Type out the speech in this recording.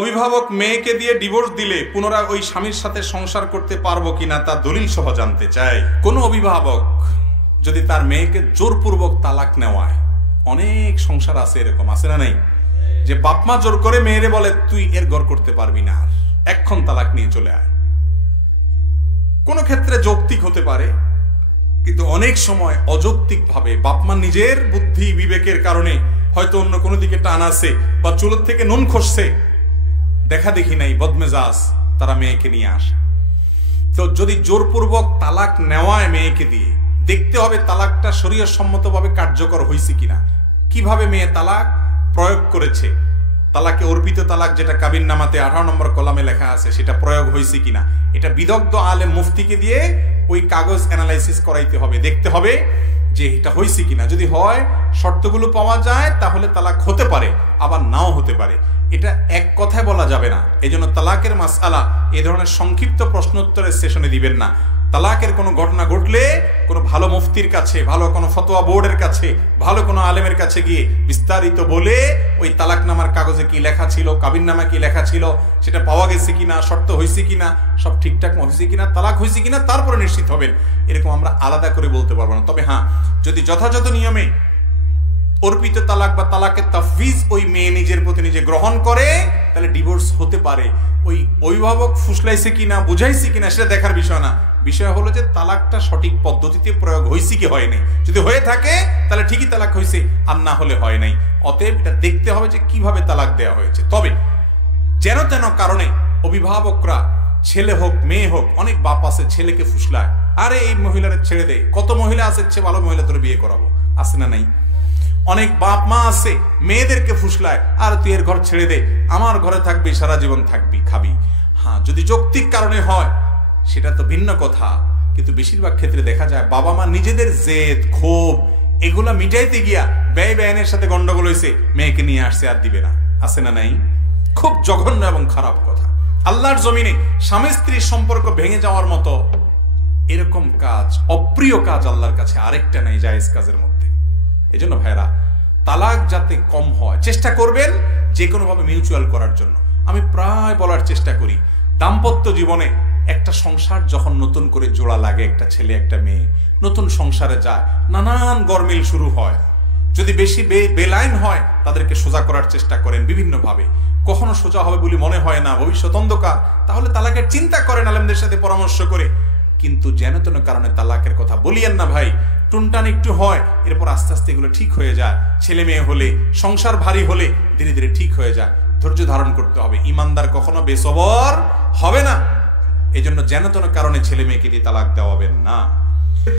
অভিভাবক মেয়েকে দিয়ে ডিভোর্স দিলে পুনরায় ওই স্বামীর সাথে সংসার করতে পারবো কিনা তা দলিল সহ জানতে চাই। কোনো অভিভাবক যদি তার মেয়েকে জোরপূর্বক তালাক নেওয়ায়, অনেক সংসার আছে এরকম, আছে না নাই, যে বাপমা জোর করে মেয়েরে বলে তুই এর ঘর করতে পারবি না, আর এক্ষণ তালাক নিয়ে চলে আয়। কোন ক্ষেত্রে যৌক্তিক হতে পারে, কিন্তু অনেক সময় অযৌক্তিকভাবে বাপমা নিজের বুদ্ধি বিবেকের কারণে হয়তো অন্য কোনো দিকে টান আছে বা চুলোর থেকে নুন খসছে, দেখা দেখি নাই বদমেজাজ, তারা মেয়েকে নিয়ে আসে। তো যদি জোরপূর্বক তালাক নেওয়ায় মেয়েকে দিয়ে, দেখতে হবে তালাকটা শরীয়ত সম্মতভাবে কার্যকর হয়েছে কিনা, কিভাবে মেয়ে তালাক প্রয়োগ করেছে, তালাকে অর্পিত তালাক যেটা কাবিননামাতে 18 নম্বর কলামে লেখা আছে সেটা প্রয়োগ হয়েছে কিনা, এটা বিদগ্ধ আলেম মুফতিকে দিয়ে ওই কাগজ অ্যানালাইসিস করাইতে হবে, দেখতে হবে যে এটা হয়েছে কিনা। যদি হয়, শর্তগুলো পাওয়া যায়, তাহলে তালাক হতে পারে, আবার নাও হতে পারে। এটা এক কথায় বলা যাবে না। এই জন্য তালাকের মাসআলা এই ধরনের সংক্ষিপ্ত প্রশ্নোত্তরের সেশনে দিবেন না। তালাকের কোনো ঘটনা ঘটলে কোনো ভালো মুফতির কাছে, ভালো কোনো ফতোয়া বোর্ডের কাছে, ভালো কোনো আলেমের কাছে গিয়ে বিস্তারিত বলে ওই তালাকনামার কাগজে কি লেখা ছিল, কাবিননামা কি লেখা ছিল, সেটা পাওয়া গেছে কিনা, শর্ত হয়েছে কিনা, সব ঠিকঠাক হয়েছে কিনা, তালাক হয়েছে কিনা, তারপরে নিশ্চিত হবেন। এরকম আমরা আলাদা করে বলতে পারবো না। তবে হ্যাঁ, যদি যথাযথ নিয়মে অর্পিত তালাক বা তালাকের তাফবিজ ওই মেয়ে নিজের প্রতি নিজে গ্রহণ করে, তাহলে ডিভোর্স হতে পারে। ওই অভিভাবক ফুসলাইছে কিনা, বুঝাইছে কিনা, সেটা দেখার বিষয় না। বিষয় হলো যে তালাকটা সঠিক পদ্ধতিতে প্রয়োগ হয়েছে কি হয় নাই। যদি হয়ে থাকে তাহলে ঠিকই তালাক হয়েছে, আর না হলে হয় নাই। অতএব এটা দেখতে হবে যে কিভাবে তালাক দেওয়া হয়েছে। তবে যেন তেন কারণে অভিভাবকরা, ছেলে হোক মেয়ে হোক, অনেক বাপ আছে ছেলেকে ফুসলায়, আরে এই মহিলার ছেড়ে দে, কত মহিলা আছে চেয়ে ভালো মহিলা তোর বিয়ে করাবো, আছে না নাই? অনেক বাপ মা আছে মেয়েদেরকে ফুসলায়, আর তুই এর ঘর ছেড়ে দে, আমার ঘরে থাকবি, সারা জীবন থাকবি, খাবি। হ্যাঁ, যদি যৌক্তিক কারণে হয় সেটা তো ভিন্ন কথা, কিন্তু বেশিরভাগ ক্ষেত্রে দেখা যায় বাবা মা নিজেদের জেদ, ক্ষোভ এগুলা মিটাইতে গিয়া ব্যয় ব্যয়নের সাথে গন্ডগোল হয়েছে, মেয়েকে নিয়ে আসছে আর দিবে না, আছে না নাই? খুব জঘন্য এবং খারাপ কথা। আল্লাহর জমিনে স্বামী স্ত্রীর সম্পর্ক ভেঙে যাওয়ার মতো এরকম কাজ, অপ্রিয় কাজ আল্লাহর কাছে আরেকটা নাই জায়েজ কাজের মধ্যে। এই জন্য ভাইরা, তালাক যাতে কম হয় চেষ্টা করবেন যে কোনোভাবে মিউচুয়াল করার জন্য। আমি প্রায় বলার চেষ্টা করি, দাম্পত্য জীবনে একটা সংসার যখন নতুন করে জোড়া লাগে, একটা ছেলে একটা মেয়ে নতুন সংসারে যায়, নানান গরমিল শুরু হয়। যদি বেশি বেলাইন হয় তাদেরকে সোজা করার চেষ্টা করেন বিভিন্নভাবে। কখনো সোজা হবে বলে মনে হয় না, ভবিষ্যৎ অন্ধকার, তাহলে তালাকের চিন্তা করেন আলেমদের সাথে পরামর্শ করে। কিন্তু যেন তেন কারণে তালাকের কথা বলিয়েন না ভাই। টুনটান একটু হয়, এরপর আস্তে আস্তে এগুলো ঠিক হয়ে যায়। ছেলে মেয়ে হলে, সংসার ভারী হলে ধীরে ধীরে ঠিক হয়ে যায়। ধৈর্য ধারণ করতে হবে। ইমানদার কখনো বেসবর হবে না। এই জন্য যেন তেন কারণে ছেলে মেয়েকে দিয়ে তালাক দেওয়াবেন না।